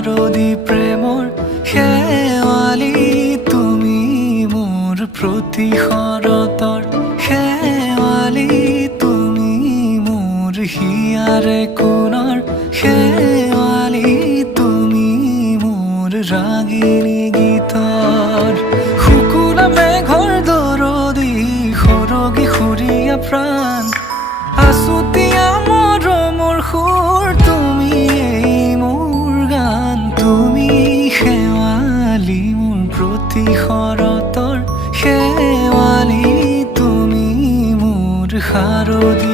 শাৰদী প্ৰেমৰ শেৱালি তুমি মোৰ প্ৰতি শৰতৰ শেৱালি তুমি মোৰ হিয়াৰে কোণৰ শেৱালি তুমি মোৰ ৰাগিনী গীতৰ শুকুলা মেঘৰ দৰদি সৰগী সুৰীয়া প্ৰাণ আছুতীয়া মৰমৰ সুৰ তুমি মোৰ গান তুমি শেৱালি মোৰ প্ৰতি শৰতৰ শেৱালি তুমি মোৰ শাৰদী